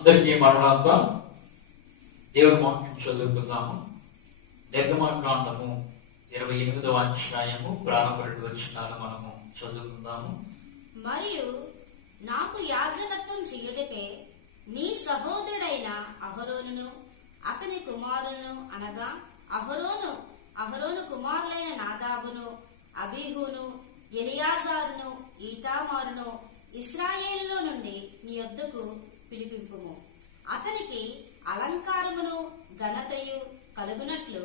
అందరికీ మరణాత దేవుని వాక్యం చదువుకుందాము. నిర్గమకాండము 28వ అధ్యాయము ప్రారంభ 2 వచనాలు మనము చదువుకుందాము. మరియు నాకు యాజకత్వం చేయుటకే నీ సహోదరుడైన అహరోనును అతని కుమారులను అనగా అహరోను కుమారులైన నాదాబును అబీహును ఎలియాజారును ఈతామారును ఇశ్రాయేలులో నుండి నీ యొద్దకు పిలిపింపుము. అతనికి అలంకారమును ఘనతయు కలుగునట్లు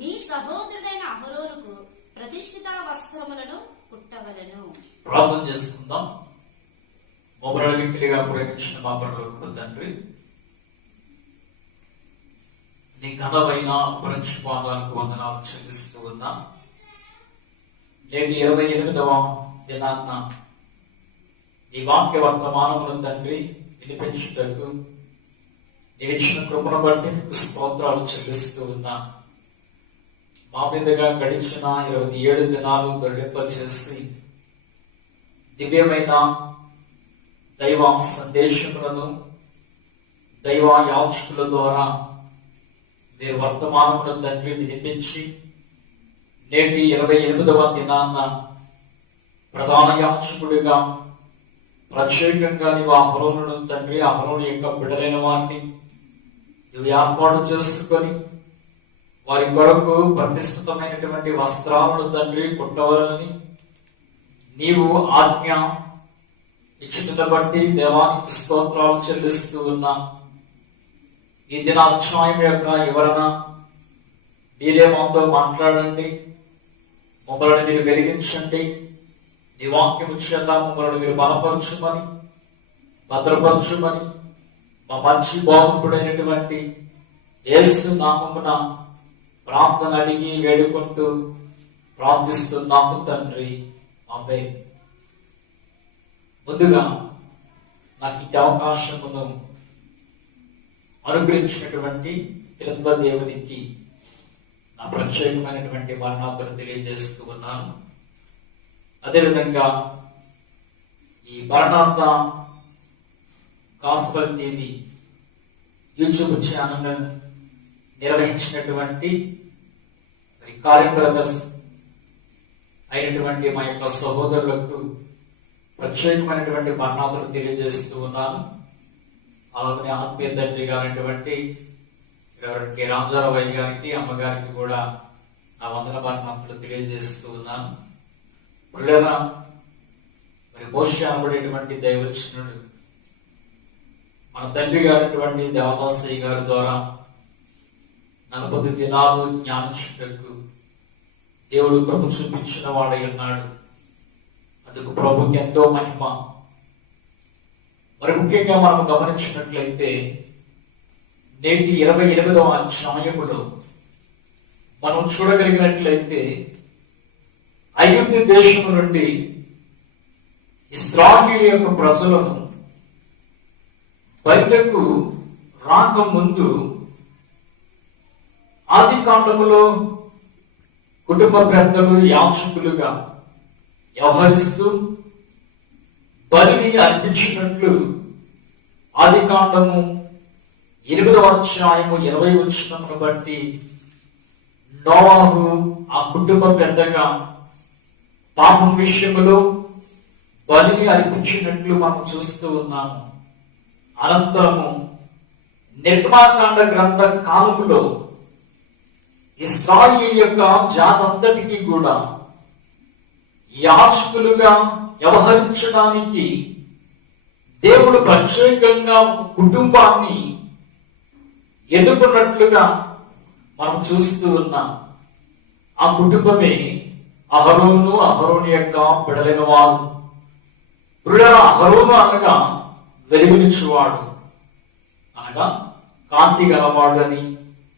నీ సహోదరుడైన అహరోనుకు ప్రతిష్ఠిత వస్త్రములను కుట్టవలెను. ప్రార్థన చేసుకుందాం. మొబరలికిలిగా ప్రేమించిన మా పరలోకపు తండ్రి, నీ ఘనమైన అపరంచి పాదాలకు వందనాలు చెల్లిస్తూ ఉన్నా. నేటి 28వ దినాన్న నీ వాక్య వర్తమానమును తండ్రి వినిపించుటకు నీవు ఇచ్చిన కృపను బట్టి నీకు స్తోత్రాలు చెల్లిస్తూ ఉన్నా. మా మీదుగా గడిచిన 27 దినాలు దొరికింపచేసి దివ్యమైన దైవ సందేశములను దైవ యాచకుల ద్వారా మీరు వర్తమానమును తండ్రి వినిపించి నేటి 28వ దినాన్న ప్రధాన యాచకుడిగా ప్రత్యేకంగా నీవు అహరోనును తండ్రి, అహరోను యొక్క బిడ్డలైన వారిని నువ్వు ఏర్పాటు చేసుకొని వారి కొరకు ప్రతిష్ఠితమైనటువంటి వస్త్రాలను తండ్రి కుట్టవలని నీవు ఆజ్ఞ ఇచ్చుటను బట్టి దేవానికి స్తోత్రాలు చెల్లిస్తూ ఉన్నా. ఈ దినాధ్యాయం యొక్క వివరణ మీరే మాతో మాట్లాడండి. మమ్మల్ని మీరు వెలిగించండి. నీ వాక్యము చేత మమ్మల్ని మీరు బలపరచుమని, భద్రపరచుమని మా మంచి బాగుపడైనటువంటి యేసు నామమున ప్రార్థన అడిగి వేడుకుంటూ ప్రార్థిస్తున్నాము తండ్రి, ఆమేన్. ముందుగా నాకు ఈ అవకాశమును అనుగ్రహించినటువంటి తిరుపతి దేవునికి నా ప్రత్యేకమైనటువంటి మరణాలను తెలియజేస్తూ ఉన్నాను. అదేవిధంగా ఈ మరణాత గాస్పెల్ టీవీ యూట్యూబ్ ఛానల్ నిర్వహించినటువంటి కార్యకర్తస్ అయినటువంటి మా యొక్క సహోదరులకు ప్రత్యేకమైనటువంటి మరణాలను తెలియజేస్తూ ఉన్నాను. అలాగే ఆత్మీయ తండ్రి గారైనటువంటి కె రాజారావు గారికి, అమ్మగారికి కూడా నా వందన మరణాలు తెలియజేస్తూ ఉన్నాను. లేదా మరి మోషే అనబడేటువంటి దైవచనుడు మన తండ్రి గారైనటువంటి దేవదాసయ్య గారి ద్వారా 40 దినాలు జ్ఞానించుటకు దేవుడు కృప చూపించిన వాడై ఉన్నాడు. అందుకు ప్రభుకి ఎంతో మహిమ. మరి ముఖ్యంగా మనం గమనించినట్లయితే నేటి 28వ అధ్యాయములో మనం చూడగలిగినట్లయితే ఐగుప్తు దేశం నుండి ఇశ్రాయేలు యొక్క ప్రజలను బయటకు రాకముందు ఆది కాండములో కుటుంబ పెద్దలు యాచకులుగా వ్యవహరిస్తూ బలిని అర్పించినట్లు ఆది కాండము 8వ అధ్యాయము 20వ వచనమును బట్టి నోవాహు ఆ కుటుంబ పెద్దగా పాపం విషయములో బలిని అర్పించినట్లు మనం చూస్తూ ఉన్నాము. అనంతరము నిర్గమకాండ గ్రంథ కాలములో ఇశ్రాయేలు యొక్క జాతంతటికి కూడా యాజకులుగా వ్యవహరించడానికి దేవుడు ప్రత్యేకంగా కుటుంబాన్ని ఎన్నుకున్నట్లుగా మనం చూస్తూ ఉన్నాం. ఆ కుటుంబమే అహరోను, అహరోను యొక్క బిడ్డలైన వారు. అహరోను అనగా వెలుగునిచ్చువాడు, అనగా కాంతి గలవాడు అని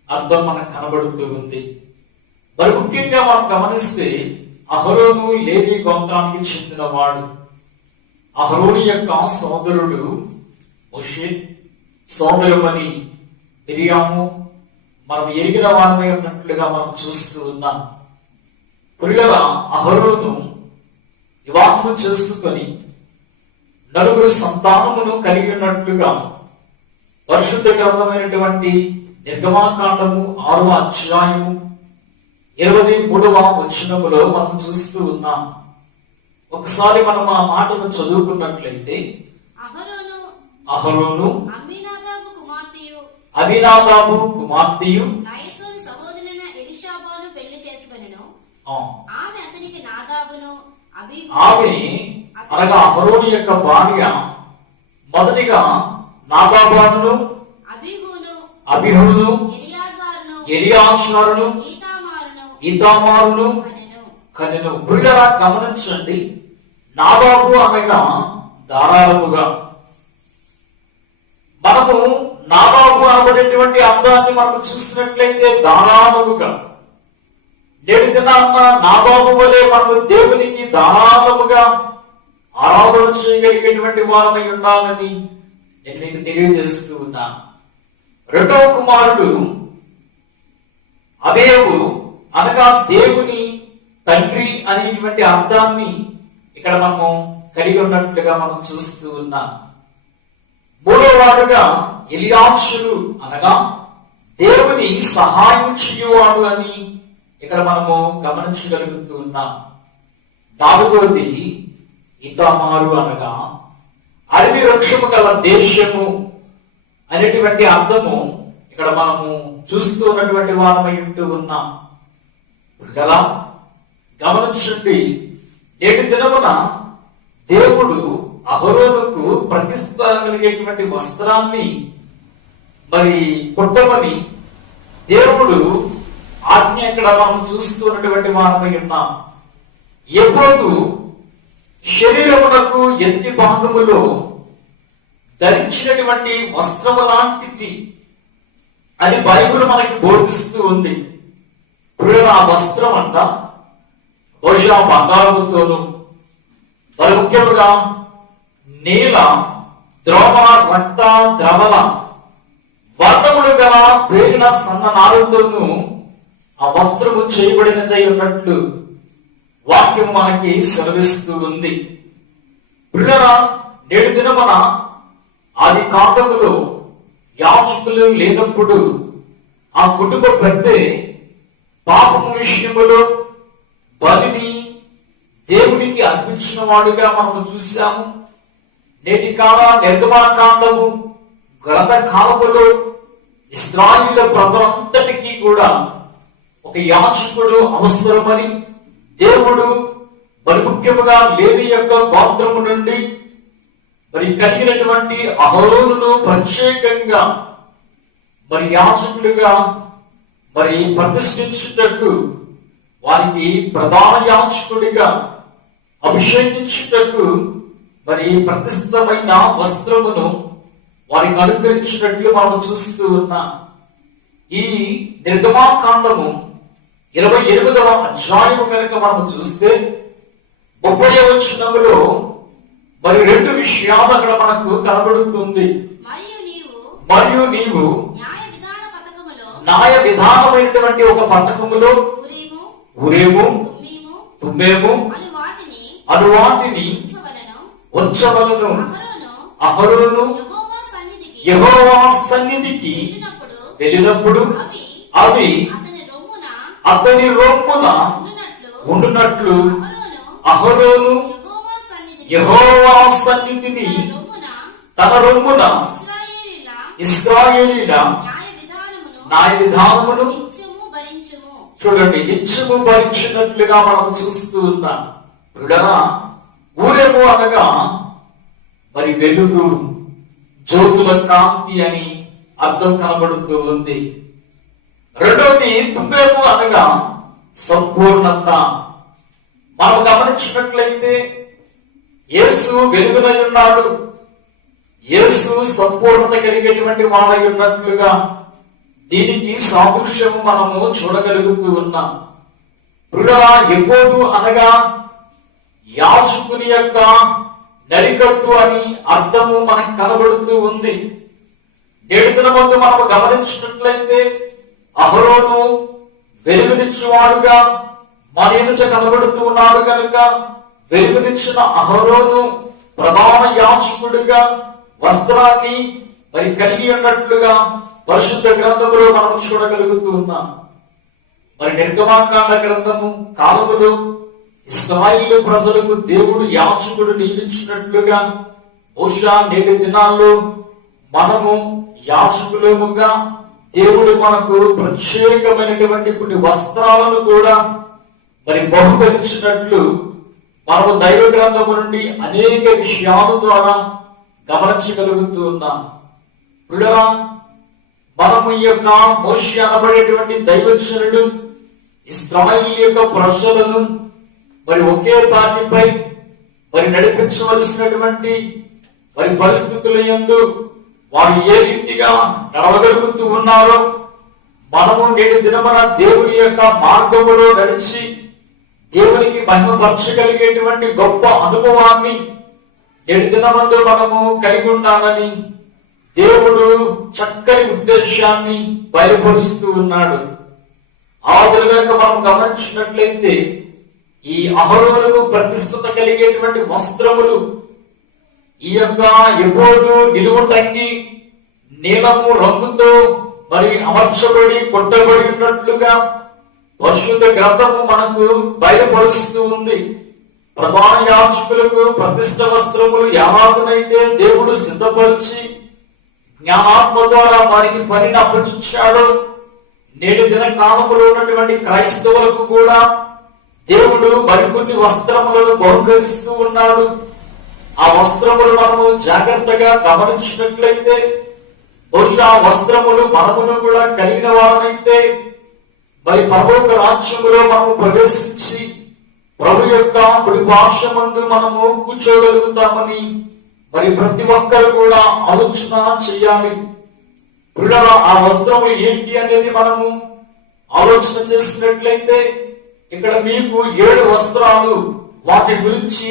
అర్థం మనకు కనబడుతూ ఉంది. మరి ముఖ్యంగా మనం గమనిస్తే అహరోను లేవి గోత్రానికి చెందినవాడు. అహరోను యొక్క సోదరుడు మోషే, సోదరుమని మిరియాము మనం ఎరిగిన వారమై ఉన్నట్లుగా మనం చూస్తూ ఉన్నాం. పురిగల అహరోను వివాహము చేసుకొని 4 సంతానమును కలిగి ఉన్నట్లుగా పరిశుద్ధ గ్రంథమైనటువంటి నిర్గమాకాండము 6వ అధ్యాయము 23వ వచనములో మనం చూస్తూ ఉన్నాం. ఒకసారి మనం ఆ మాటను చదువుకున్నట్లయితే, అహరోను అబీనాదాబు కుమార్తెయు నయసోను సహోదరుడైన ఎలీషాబాను పెళ్లి చేసుకొనెను. ఆమె అతనికి నాదాబును ఆమె అనగా అహరోను యొక్క భార్య మొదటిగా నాదాబాను, అబీహును, ఎలియాజారును, ఈతామారును కనెను. బిడ్డలా గమనించండి, నాదాబు అనగా ధారాళముగా. మనము నాదాబు అనబడేటువంటి అర్థాన్ని మనం చూసినట్లయితే ధారాళముగా. నేటి దినాన్న నాదాబు వలె మనము దేవునికి ధారాళముగా ఆరాధన చేయగలిగేటువంటి వారమై ఉండాలని నేను మీకు తెలియజేస్తూ ఉన్నాను. రెండవ కుమారుడు అబేవు అనగా దేవుని తండ్రి అనేటువంటి అర్థాన్ని ఇక్కడ మనము కలిగి ఉన్నట్లుగా మనం చూస్తూ ఉన్నాం. మూడవ వాడుగా ఎలియాషురు అనగా దేవుని సహాయం చేయువాడు అని ఇక్కడ మనము గమనించగలుగుతూ ఉన్నాం. నాలుగవది ఈతామారు అనగా అడవి వృక్షము గల దేశము అనేటువంటి అర్థము ఇక్కడ మనము చూస్తూ ఉన్నటువంటి వారమై ఉంటూ ఉన్నాం. కదా గమనించండి, నేటి దినమున దేవుడు అహరోనుకు ప్రతిష్ఠించగలిగేటువంటి వస్త్రాన్ని మరి కుట్టమని దేవుడు ఆజ్ఞ ఇక్కడ మనం చూస్తున్నటువంటి వారమై ఉన్నాం. ఎప్పుడు శరీరమునకు ఎత్తి భాగములో ధరించినటువంటి వస్త్రము లాంటిది అని బైబిల్ మనకి బోధిస్తూ ఉంది. ఇప్పుడు ఆ వస్త్రం అంట బహుశా బంగారముతోను, మరి ముఖ్యముగా నీల, ద్రోమ, రక్త, ద్రవల వర్ణములు గల పేరిన సన్న నారుతోనూ ఆ వస్త్రము చేయబడినదై ఉన్నట్లు వాక్యం మనకి సెలవిస్తూ ఉంది. పిల్లరా, నేడు దినమున ఆది కాండములో యాజకులు లేనప్పుడు ఆ కుటుంబ పెద్దే పాపము విషయములో బలిని దేవుడికి అర్పించిన వాడుగా మనము చూశాము. నేటి కాల నిర్గమాకాండము గ్రంథకాలములో ఇశ్రాయేలు ప్రజలంతటికీ కూడా ఒక యాజకుడు అవసరమని దేవుడు మరి ముఖ్యముగా లేవి యొక్క గోత్రము నుండి మరి కలిగినటువంటి అహరోనును ప్రత్యేకంగా మరి యాజకుడిగా మరి ప్రతిష్ఠించుటట్టు, వారికి ప్రధాన యాజకుడిగా అభిషేకించుటట్టు మరి ప్రతిష్టమైన వస్త్రమును వారికి అనుగ్రహించినట్లు మనం చూస్తూ ఉన్నాం. ఈ నిర్గమాకాండము 28వ అధ్యాయము కనుక మనం చూస్తే 30వ వచనములో మరి రెండు విషయాలు అక్కడ మనకు కనబడుతుంది. మరియు నీవు న్యాయ విధానమైనటువంటి ఒక పథకములో ఉరేము, తుమ్మేము అను వాటిని ఉంచవలను. అహరోను యెహోవా సన్నిధికి వెళ్ళినప్పుడు అవి అతని రొమ్మున ఉండునట్లు అహరోను యెహోవా సన్నిధిని తన రొమ్మున ఇశ్రాయేలీల న్యాయ విధానమును చూడండి నిత్యము భరించినట్లుగా మనం చూస్తూ ఉన్నాం. ఊరేము అనగా మరి వెలుగు, జ్యోతుల కాంతి అని అర్థం కనబడుతూ ఉంది. రెండవది తుమ్మేము అనగా సంపూర్ణత. మనం గమనించినట్లయితే యేసు వెలుగునై ఉన్నాడు, యేసు సంపూర్ణత కలిగేటువంటి వాడై ఉన్నట్లుగా దీనికి సాదృశ్యము మనము చూడగలుగుతూ ఉన్నాం. ఎప్పుడు అనగా యాజకుని యొక్క నరికట్టు అని అర్థము మనకు కనబడుతూ ఉంది. నేడు దినమందు మనము గమనించినట్లయితే అహరోను వెలుగునిచ్చేవాడుగా మన ఎదుట కనబడుతూ ఉన్నాడు కనుక వెలుగునిచ్చిన అహరోను ప్రధాన యాజకుడిగా వస్త్రాన్ని మరి కలిగి ఉన్నట్లుగా పరిశుద్ధ గ్రంథములో మనం చూడగలుగుతూ ఉన్నాం. మరి నిర్గమాకాండ గ్రంథము కాలములో ఇశ్రాయేలు ప్రజలకు దేవుడు యాజకుడు నియమించినట్లుగా బహుశా నేటి దినాల్లో మనము యాజకులముగా దేవుడు మనకు ప్రత్యేకమైనటువంటి కొన్ని వస్త్రాలను కూడా మరి బహుకరించినట్లు మనము దైవ గ్రంథము నుండి అనేక విషయాల ద్వారా గమనించగలుగుతూ ఉన్నాం. పిల్లరా, మనము ఈ యొక్క మోషే అనబడేటువంటి దైవజనుడు ఇశ్రాయేలు యొక్క ప్రజలను మరి ఒకే తాటిపై మరి నడిపించవలసినటువంటి మరి పరిస్థితుల యందు వారు ఏ రీతిగా నడవగలుగుతూ ఉన్నారో మనము నేటి దినమున దేవుని యొక్క మార్గములో నడిచి దేవునికి మహిమపరచగలిగేటువంటి గొప్ప అనుభవాన్ని నేటి దినమందు మనము కలిగి ఉండాలని దేవుడు చక్కని ఉద్దేశాన్ని బయలుపరుస్తూ ఉన్నాడు. ఆ కనుక మనం గమనించినట్లయితే ఈ అహరోనుకు ప్రతిష్ఠత కలిగేటువంటి వస్త్రములు ఈ యొక్క ఎపోదు నిలువుటంగి నీలము రంగుతో మరి అమర్చబడి కొట్టబడి ఉన్నట్లుగా పరిశుద్ధ గ్రంథము మనకు బయలుపరుస్తూ ఉంది. ప్రధాన యాజకులకు ప్రతిష్ఠ వస్త్రములు ఎలాగునైతే దేవుడు సిద్ధపరిచి జ్ఞానాత్మ ద్వారా వారికి పనిని అప్పగించాడో నేటి దిన కాలములో ఉన్నటువంటి క్రైస్తవులకు కూడా దేవుడు మరికొన్ని వస్త్రములను బహుకరిస్తూ ఉన్నాడు. ఆ వస్త్రములు మనము జాగ్రత్తగా గమనించినట్లయితే బహుశా వస్త్రములు మనమును కూడా కలిగిన వారమైతే మరి పరలోక రాజ్యములో మనము ప్రవేశించి ప్రభు యొక్క కుడిపార్శ్వమందు మనము కూర్చోగలుగుతామని మరి ప్రతి ఒక్కరు కూడా ఆలోచన చేయాలి. పిల్లల ఆ వస్త్రములు ఏంటి అనేది మనము ఆలోచన చేసినట్లయితే ఇక్కడ మీకు 7 వస్త్రాలు వాటి గురించి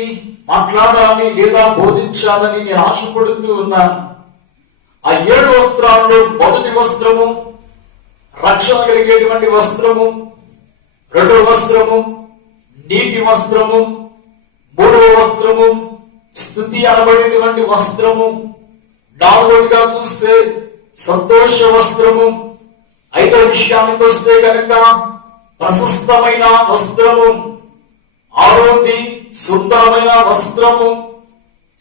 మాట్లాడాలి లేదా బోధించాలని నేను ఆశపడుతూ ఉన్నాను. ఆ 7 వస్త్రాల్లో మొదటి వస్త్రము రక్షణ కలిగేటువంటి వస్త్రము, రెండవ వస్త్రము నీతి వస్త్రము, మూడవ వస్త్రము స్తుతి అనబడేటువంటి వస్త్రము, నాలుగోదిగా చూస్తే సంతోష వస్త్రము, ఐదవ విషయానికి వస్తే కనుక ప్రశస్తమైన వస్త్రము, ఆరోది సుందరమైన వస్త్రము,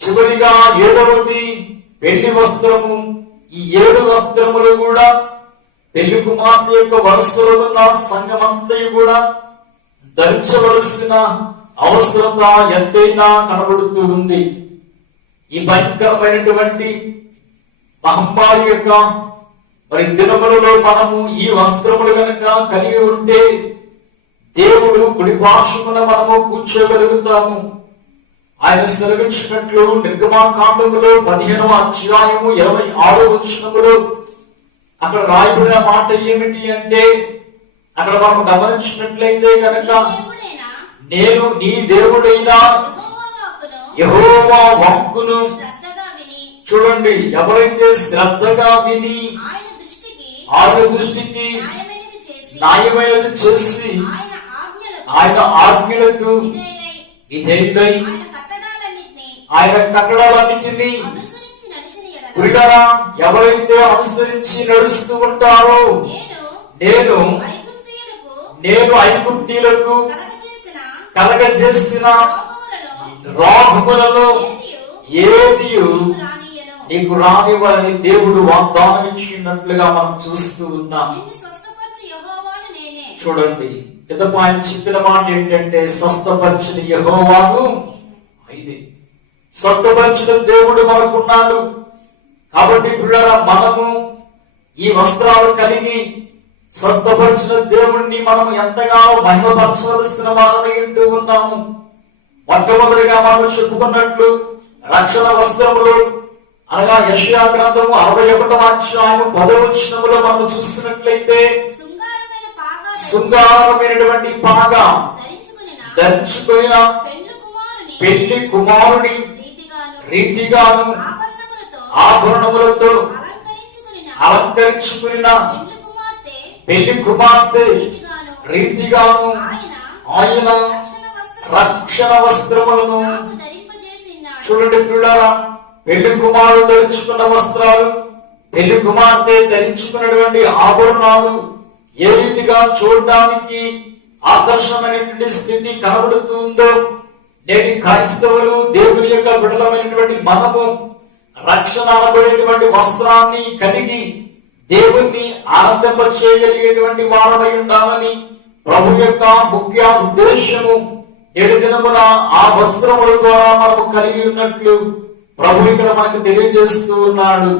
చివరిగా 7వది పెళ్లి వస్త్రము. ఈ 7 వస్త్రములు కూడా పెళ్లి కుమార్తె యొక్క వరుసలో ఉన్న సంఘమంతయు కూడా ధరించవలసిన అవసరత ఎంతైనా కనబడుతూ ఉంది. ఈ భయంకరమైనటువంటి మహమ్మారి యొక్క మరి దినములలో మనము ఈ వస్త్రములు కనుక కలిగి ఉంటే దేవుడు కుడి పార్శ్వమున మనము కూర్చోగలుగుతాము. ఆయన సెలవించినట్లు నిర్గమాకాండములో 15వ అధ్యాయము 26వ వచనములో అక్కడ రాయబడిన మాట ఏమిటి అంటే, అక్కడ మనం గమనించినట్లయితే కనుక నేను నీ దేవుడైన యెహోవా వాక్కును చూడండి, ఎవరైతే శ్రద్ధగా విని ఆయన దృష్టికి న్యాయమైనది చేసి ఆయన ఆజ్ఞలకు విధేయులై ఆయన కట్టడాలన్నిటినీ ఎవరైతే అనుసరించి నడుస్తూ ఉంటారో నేను ఐగుప్తీయులకు కలగజేసిన రోగములలో ఏది నీకు రానివ్వని దేవుడు వాగ్దానం ఇచ్చినట్లుగా మనం చూస్తూ ఉన్నాం. చూడండి, పిదప ఆయన చెప్పిన మాట ఏంటంటే స్వస్థపరిచిన యెహోవాను అయినే. స్వస్థపరిచిన దేవుడు మనకున్నాడు. కాబట్టి పిల్లరా, మనము ఈ వస్త్రాలు కలిగి స్వస్థపరిచిన దేవుణ్ణి మనం ఎంతగానో మహిమపరచవలసిన వారమై ఉంటూ ఉన్నాము. మొట్టమొదటిగా మనం చెప్పుకున్నట్లు రక్షణ వస్త్రములు అనగా యెషయా గ్రంథము 61వ అధ్యాయము 10వ వచనములో మనం చూసినట్లయితే శృంగారమైనటువంటి పాగా ధరించుకొనిన పెళ్లి కుమారుని రీతిగాను ఆభరణములతో అలంకరించుకున్న పెళ్లి కుమార్తె రీతిగాను ఆయన రక్షణ వస్త్రములను చూడండి పిల్లరా, పెళ్లి కుమారుడు ధరించుకున్న వస్త్రాలు పెళ్లి కుమార్తె ధరించుకున్నటువంటి ఆభరణాలు ఏ రీతిగా చూడడానికి ఆకర్షణమైనటువంటి స్థితి కనబడుతుందో, నేటి క్రైస్తవులు దేవుని యొక్క బిడ్డలమైనటువంటి మనము రక్షణ అనబడేటువంటి వస్త్రాన్ని కలిగి దేవుణ్ణి ఆనందింపచేయగలిగేటువంటి వారమై ఉండాలని ప్రభు యొక్క ముఖ్య ఉద్దేశము. ఏడు దినమున ఆ వస్త్రముల ద్వారా మనము కలిగి ఉన్నట్లు ప్రభు ఇక్కడ మనకు తెలియజేస్తూ ఉన్నాడు.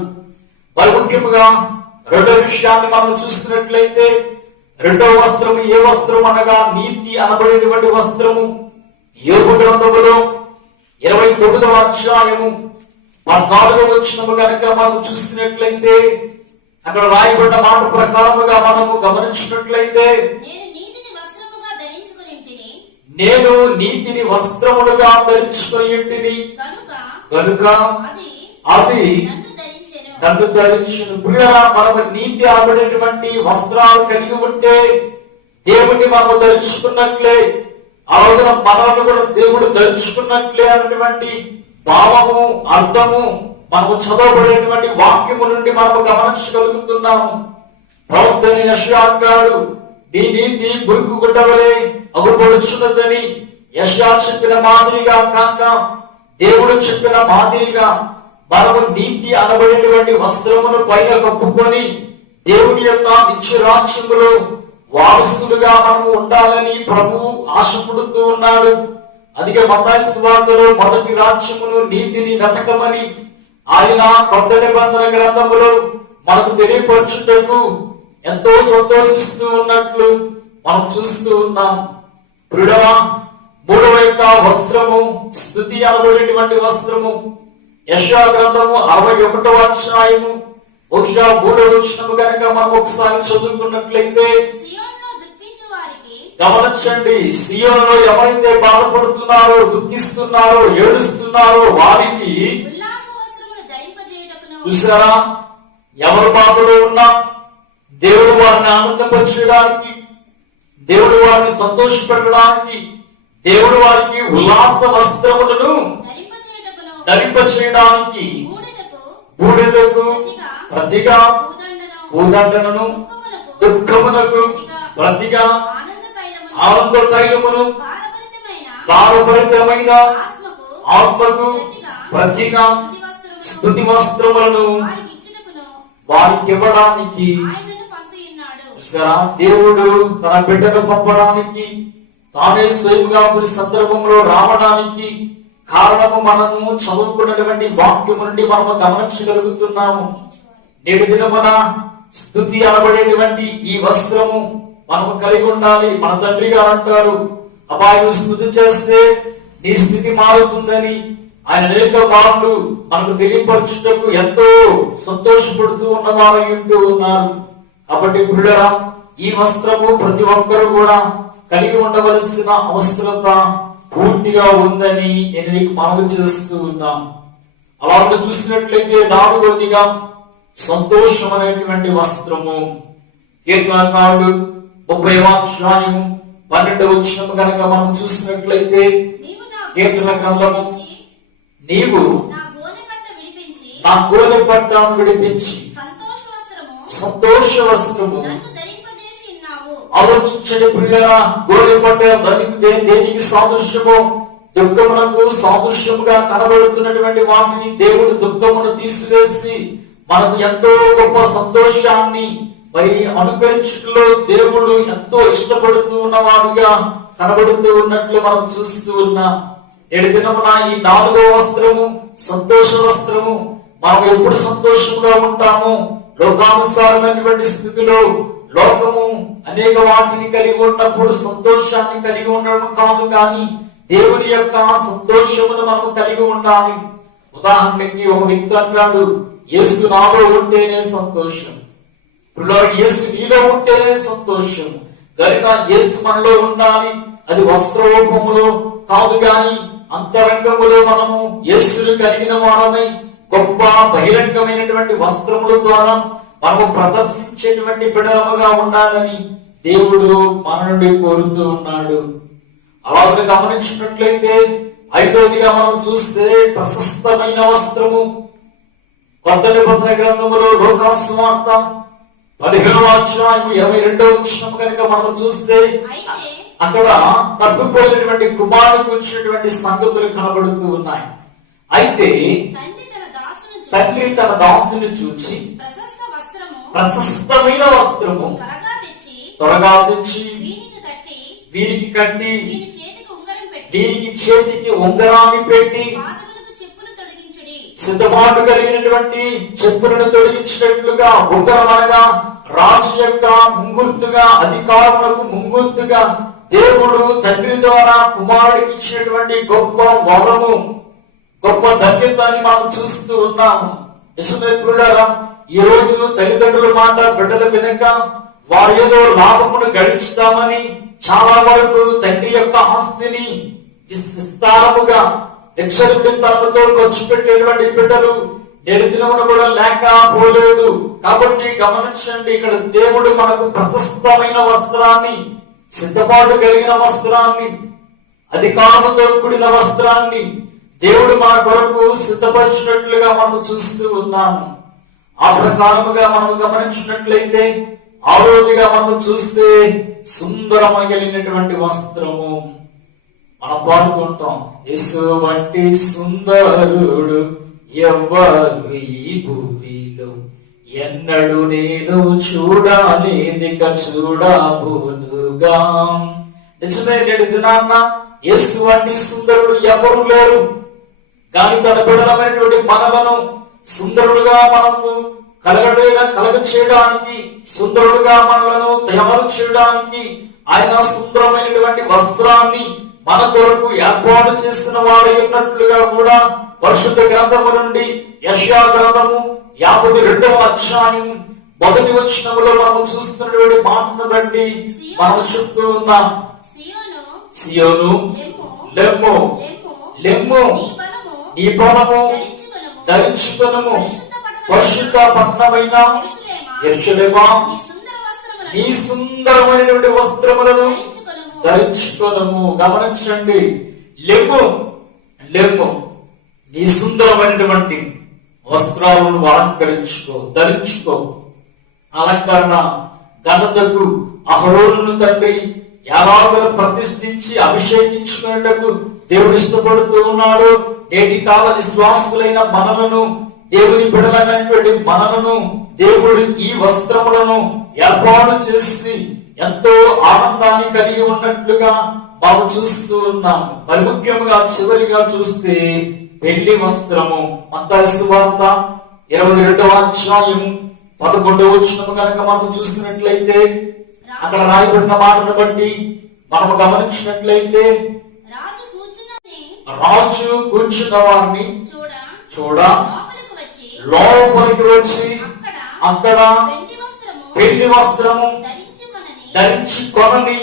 మరి ముఖ్యముగా రెండో విషయాన్ని మనం చూస్తున్నట్లయితే, రెండో వస్త్రము ఏ వస్త్రం అనగా నీతి అనబడేటువంటి వస్త్రము. యోబు గ్రంథములో 29వ అధ్యాయము 14వ వచనము కనుక మనం చూసినట్లయితే, అక్కడ రాయబడ్డ మాట ప్రకారముగా మనము గమనించినట్లయితే, నేను నీతిని వస్త్రములుగా ధరించుకుని కనుక అది నన్ను ధరించును. ప్రియులారా, మనము నీతి అనబడేటువంటి వస్త్రాలు కలిగి ఉంటే దేవుడిని మనము ధరించుకున్నట్లే, అలాగే మనల్ని కూడా దేవుడు ధరించుకున్నట్లే అన్నటువంటి భావము, అర్థము మనము చదవబడేటువంటి వాక్యము నుండి మనము గమనించగలుగుతున్నాము. ప్రవక్త యెషయా అంటాడు, నీ నీతి బురుకు గుడ్డవలే అగుపడుచున్నదని. యెషయా చెప్పిన మాదిరిగా కాక దేవుడు చెప్పిన మాదిరిగా మనము నీతి అనబడేటువంటి వస్త్రమును పైన కప్పుకొని దేవుని యొక్క నిత్యరాజ్యములో వారసులుగా మనము ఉండాలని ప్రభువు ఆశపడుతూ ఉన్నాడు. అందుకే మత్తయి సువార్తలో మొదటి రాజ్యమును నీతిని వెతకమని ఆయన కొత్త నిబంధన గ్రంథములో మనకు తెలియపరచుటకు ఎంతో సంతోషిస్తూ ఉన్నట్లు మనం చూస్తూ ఉన్నాం. ప్రియుడా, మూడవ యొక్క వస్త్రము స్తుతి అనబడేటువంటి వస్త్రము. యెషయా గ్రంథము 61వ అధ్యాయము 3వ వచనము కనుక మనం ఒకసారి చదువుకున్నట్లయితే, గమనించండి, సియోనులో ఎవరైతే బాధపడుతున్నారో, దుఃఖిస్తున్నారో, ఏడుస్తున్నారో వారికి చూసారా, ఎవరు బాధలో ఉన్నా దేవుడు వారిని ఆనందపరచడానికి, దేవుడు వారిని సంతోషపెట్టడానికి, దేవుడు వారికి ఉల్లాస వస్త్రములను ధరింపచేయడానికి, బూడిదకు ప్రతిగా భూదండనను, దుఃఖమునకు ప్రతిగా ఆనంద తైలమును, భారభరితమైన ఆత్మకు ప్రతిగా స్తుతి వస్త్రములను వారికి ఇవ్వడానికి, దేవుడు తన బిడ్డను పంపడానికి, తానే స్వయంగా కొన్ని సందర్భంలో రావడానికి కారణము మనము చదువుకున్నటువంటి వాక్యము నుండి మనము గమనించగలుగుతున్నాము. నేటి దినమున స్తుతి అనబడేటువంటి ఈ వస్త్రము మనము కలిగి ఉండాలి. మన తండ్రి గారు అంటారు, అబ్బాయి నువ్వు స్తుతి చేస్తే నీ స్థితి మారుతుందని ఆయన అనేక మార్లు మనకు తెలియపరచుటకు ఎంతో సంతోషపడుతూ ఉన్నవారై ఉంటూ ఉన్నారు. కాబట్టి ప్రియులారా, ఈ వస్త్రము ప్రతి ఒక్కరు కూడా కలిగి ఉండవలసిన అవసరత పూర్తిగా ఉందని నేను మీకు మనవి చేస్తూ ఉన్నాం. అలాగే చూసినట్లయితే 4వదిగా సంతోషం అనేటువంటి వస్త్రము. కీర్తనకారుడు 30వ అధ్యాయము 12వ వచనం కనుక మనం చూసినట్లయితే, కీర్తన గ్రంథము, నీవు నా గోనె పట్టను విడిపించి సంతోష వస్త్రము. ఆలోచించండి ప్రియులారా, గోనె పట్ట దేనికి సాదృశ్యమో, దుఃఖమునకు సాదృశ్యముగా కనబడుతున్నటువంటి వాటిని దేవుడు దుఃఖమును తీసివేసి మనకు ఎంతో గొప్ప సంతోషాన్ని మరి అనుగ్రహించడంలో దేవుడు ఎంతో ఇష్టపడుతూ ఉన్నవాడుగా కనబడుతూ ఉన్నట్లు మనం చూస్తూ ఉన్నాం. ఏడు దినమున ఈ 4వ వస్త్రము సంతోష వస్త్రము. మనం ఎప్పుడు సంతోషంగా ఉంటాము? లోకానుసారమైనటువంటి స్థితిలో లోకము అనేక వాటిని కలిగి ఉన్నప్పుడు సంతోషాన్ని కలిగి ఉండడం కాదు, కానీ దేవుని యొక్క సంతోషమును మనం కలిగి ఉండాలి. ఉదాహరణకి ఒక వ్యక్తి అంటాడు, యేసు నాలో ఉంటేనే సంతోషం. యేసు నీలో ఉంటేనే సంతోషం. కనుక యేసు మనలో ఉండాలి. అది వస్త్ర రూపములో కాదు, గాని అంతరంగములో మనము యేసును కలిగిన వారమై గొప్ప బహిరంగమైనటువంటి వస్త్రముల ద్వారా మనము ప్రదర్శించేటువంటి బిడ్డలుగా ఉండాలని దేవుడు మన నుండి కోరుతూ ఉన్నాడు. అలాగే గమనించినట్లయితే 5వదిగా మనం చూస్తే ప్రశస్తమైన వస్త్రము. కొత్త నిబంధన గ్రంథములో లూకా సువార్త 15వ అధ్యాయం 22వ వచనం కనుక మనం చూస్తే అయితే అక్కడ తప్పిపోయినటువంటి కుమారుడు కూర్చున్నటువంటి సంగతులు కనబడుతూ ఉన్నాయి. అయితే తండ్రి తన దాసుని చూచి ప్రశస్తమైన వస్త్రము త్వరగా తెచ్చి వీరికి కట్టి వీరికి చేతికి ఉంగరాన్ని పెట్టి సిద్ధపాటు కలిగినటువంటి చెప్పులను తొలగించినట్లుగా, ఉంగరం అనగా రాజు యొక్క ముంగుర్తుగా, అధికారములకు ముంగుర్తుగా దేవుడు తండ్రి ద్వారా కుమారుడికి ఇచ్చినటువంటి గొప్ప వరము, గొప్ప ధన్యతని మనం చూస్తూ ఉన్నాము. యశోదేపురులారా, ఈ రోజు తల్లిదండ్రుల మాట బిడ్డల వెనుక వారు ఏదో లాభమును గడించుతామని చాలా వరకు తండ్రి యొక్క ఆస్తిని విస్తారముగా లక్షలతో ఖర్చు పెట్టేటువంటి బిడ్డలు నేడు దినమున కూడా లేకపోలేదు. కాబట్టి గమనించండి, ఇక్కడ దేవుడు మనకు ప్రశస్తమైన వస్త్రాన్ని, సిద్ధపాటు కలిగిన వస్త్రాన్ని, అధికారముతో కూడిన వస్త్రాన్ని దేవుడు మన కొరకు సిద్ధపరిచినట్లుగా మనం చూస్తూ ఉన్నాము. ఆ ప్రకారముగా మనం గమనించినట్లయితే ఆ రోజుగా మనం చూస్తే సుందరమైనటువంటి వస్త్రము మనం పాడుకుంటాం. యేసు వంటి సుందరుడు ఎవ్వరు ఈ భూమిలో ఎన్నడు నేను చూడలేదిక చూడబోనుగా. నిజమే, నేడు దినాన్న యేసు వంటి సుందరుడు ఎవరు లేరు. కానీ తన బిడ్డలమైనటువంటి మనలను సుందరుడుగా మనకు కలగ చేయడానికి, సుందరుడుగా మనలను తయారు చేయడానికి ఆయన సుందరమైనటువంటి వస్త్రాన్ని మన కొరకు ఏర్పాటు చేసిన వాడు ఉన్నట్లుగా కూడా పరిశుద్ధ గ్రంథము నుండి యెషయా గ్రంథము 52వ అధ్యాయం 1వ వచనములో మనం చూస్తున్నటువంటి మాటను బట్టి మనం చెప్తూ ఉన్నాం. సియోను లెమ్ము, లెమ్ము, నీ బలము ధరించుకొనుము, పరిశుద్ధ పట్టణమైన యెరూషలేమా, నీ సుందరమైనటువంటి వస్త్రములను ధరించుకొనుము. గమనించండి, లెమ్ము, లెమ్ము, నీ సుందరమైనటువంటి వస్త్రాలను అలంకరించుకో, ధరించుకో. అలంకరణ ఘనతకు అహరోనును తండ్రి ఎలాగో ప్రతిష్ఠించి అభిషేకించుకునేటకు దేవుడు ఇష్టపడుతూ ఉన్నాడు. నేటి కాల విశ్వాసులైన మనలను, దేవుని బిడ్డలైనటువంటి మనలను దేవుడు ఈ వస్త్రములను ఏర్పాటు చేసి ఎంతో ఆనందాన్ని కలిగి ఉన్నట్లుగా మనం చూస్తూ ఉన్నాం. మరి ముఖ్యంగా చివరిగా చూస్తే పెళ్లి వస్త్రము. మత్తయి సువార్త 22వ అధ్యాయం 11వ వచనం కనుక మనం చూసినట్లయితే అక్కడ రాయబడిన మాటను బట్టి మనము గమనించినట్లయితే రాజు కూర్చున్న వారిని చూడ లోపలికి వచ్చి అక్కడ పెళ్లి వస్త్రము ధరించి కొనని.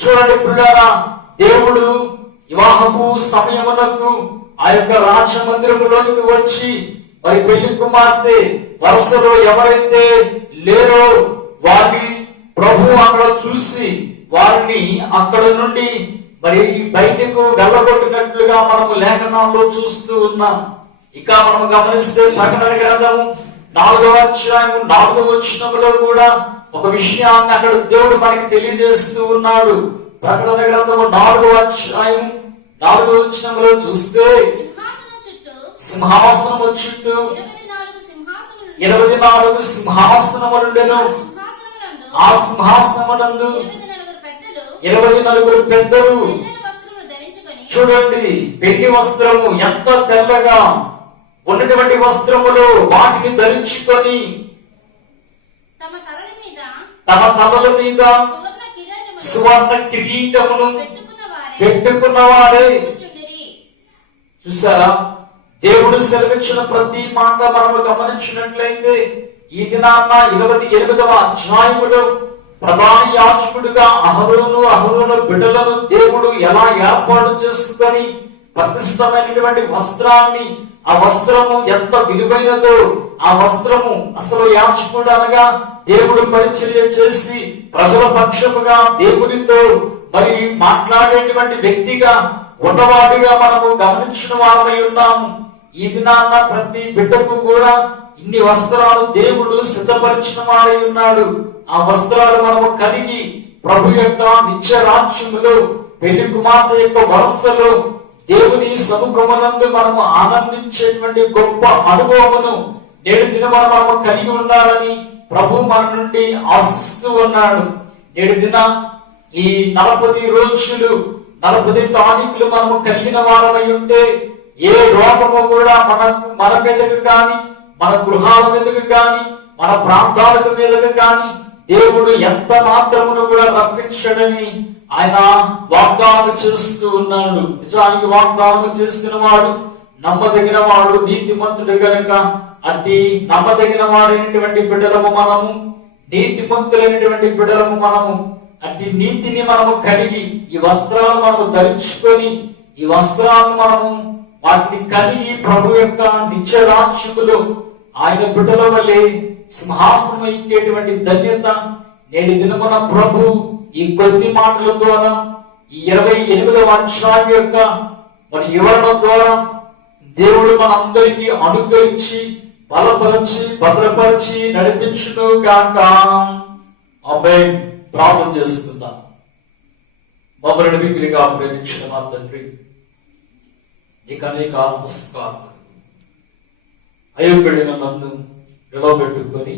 చూడండి పిల్లారా, దేవుడు వివాహపు సమయమునకు ఆ యొక్క రాజమందిరములోనికి వచ్చి మరి పెళ్లి కుమార్తె వరుసలో ఎవరైతే లేరో వారిని ప్రభు అక్కడ చూసి వారిని అక్కడ నుండి మరి బయటకు వెళ్ళగొట్టినట్లుగా మనము లేఖనాల్లో చూస్తూ ఉన్నాం. ఇక మనం గమనిస్తే ప్రకటన గ్రంథము 4వ అధ్యాయం 4వ వచనములో కూడా ఒక విషయాన్ని అక్కడ దేవుడు మనకి తెలియజేస్తూ ఉన్నాడు. ప్రకటన గ్రంథము 4వ అధ్యాయం 4వ వచనములో చూస్తే సింహాసనము చుట్టూ 24 సింహాసనములుండెను. ఆ సింహాసనమునందు 24 పెద్దలు. చూడండి, పెళ్లి వస్త్రము ఎంత తెల్లగా ఉన్నటువంటి వస్త్రములు వాటిని ధరించుకొని తమ తలల మీద సువర్ణ కిరీటమును పెట్టుకున్నవారే. చూసారా, దేవుడు సెలవిచ్చిన ప్రతి మాట మనము గమనించినట్లయితే ఈ దినాన్న 28వ అధ్యాయములో ప్రధాన యాజకుడిగా అహరోను బిడ్డలను దేవుడు ఎలా ఏర్పాటు చేసుకొని ప్రతిష్టమైనటువంటి వస్త్రాన్ని, ఆ వస్త్రము ఎంత విలువైనదో, ఆ వస్త్రము అసలు యాజకుడు అనగా దేవుడు పరిచర్య చేసి ప్రజల పక్షముగా దేవునితో మరి మాట్లాడేటువంటి వ్యక్తిగా ఉన్నవాడిగా మనము గమనించిన వారమై ఉన్నాము. ఈ దినాన్న ప్రతి బిడ్డకు కూడా ఇన్ని వస్త్రాలు దేవుడు సిద్ధపరిచిన వాడై ఉన్నాడు. ఆ వస్త్రాలు మనము కలిగి ప్రభు యొక్క నిత్య రాజ్యములో పెళ్లి కుమార్తె యొక్క వరసలో దేవుని సముఖమునందు మనము ఆనందించేటువంటి గొప్ప అనుభవమును నేడు దినమున మనము కలిగి ఉండాలని ప్రభు మన నుండి ఆశిస్తూ ఉన్నాడు. నేడు దిన ఈ 40 రోజులు 40 టానిక్లు మనము కలిగిన వారమై ఉంటే ఏ రోగము కూడా మన మీదకు కానీ, మన గృహాల మీదకు కానీ, మన ప్రాంతాలకు మీదకు కానీ దేవుడు ఎంత మాత్రమును కూడా రప్పించడని ఆయన వాగ్దానం చేస్తూ ఉన్నాడు. నిజానికి వాగ్దానం చేస్తున్న వాడు నమ్మదగిన వాడు, నీతిమంతుడు గనుక అట్టి నమ్మదగిన వాడైనటువంటి బిడ్డలము మనము, నీతిమంతులైనటువంటి బిడ్డలము మనము, అట్టి నీతిని మనము కలిగి ఈ వస్త్రాలను మనము ధరించుకొని ఈ వస్త్రాలను మనము వాటిని కలిగి ప్రభు యొక్క నిత్య రాజ్యములో ఆయన బిడ్డల వల్లే సింహాసనం ఎక్కేటువంటి ధన్యత నేటి దినమున ప్రభు ఈ కొద్ది మాటల ద్వారా ఈ 28వ అధ్యాయం యొక్క మరి వివరణ ద్వారా దేవుడు మనందరికీ అనుగ్రహించి బలపరిచి భద్రపరిచి నడిపించును గాక. ఆమేన్. ప్రార్థన చేసుకుందాం. మమ్మల్ని మిక్కిలిగా ప్రేమించిన మా తండ్రి, నీకు అనేక నమస్కారాలు. అయోగ్యుడైన నన్ను నిలవబెట్టుకొని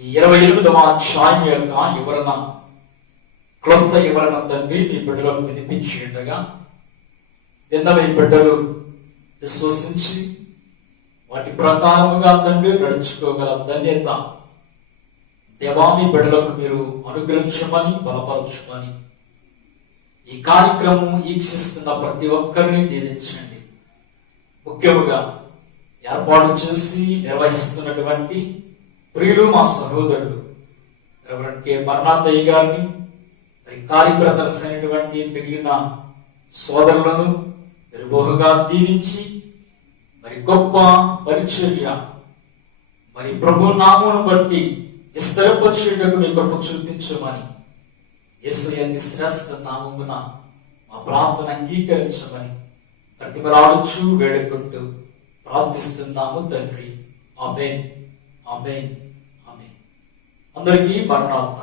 ఈ 28వ అధ్యాయం యొక్క వివరణ, క్లుప్త వివరణ తండ్రి మీ బిడ్డలకు వినిపించి ఉండగా నిన్న మీ బిడ్డలు విశ్వసించి వాటి ప్రకారముగా తండ్రి నడుచుకోగల ధన్యత దేవా మీ బిడ్డలకు మీరు అనుగ్రహించమని బలపరచమని ఈ కార్యక్రమం వీక్షిస్తున్న ప్రతి ఒక్కరిని దీవించండి. ముఖ్యముగా ఏర్పాటు చేసి నిర్వహిస్తున్నటువంటి ప్రియులు మా సహోదరులు రెవరెండ్ కె మర్నాథయ్య గారిని, మరి కార్యక్రదర్శి అయినటువంటి మిగిలిన సోదరులను మీరు బహుగా దీవించి మరి గొప్ప పరిచర్య మరి ప్రభు నామమును బట్టి విస్తరింపచేయుటకు మీ కృప చూపించమని యేసయ్య శ్రేష్ఠ నామమున మా ప్రార్థన అంగీకరించమని ప్రతిమలాడుచు వేడుకుంటూ ప్రార్థిస్తున్నాము తండ్రి. ఆమేన్, ఆమేన్, ఆమేన్. అందరికీ మరణాత.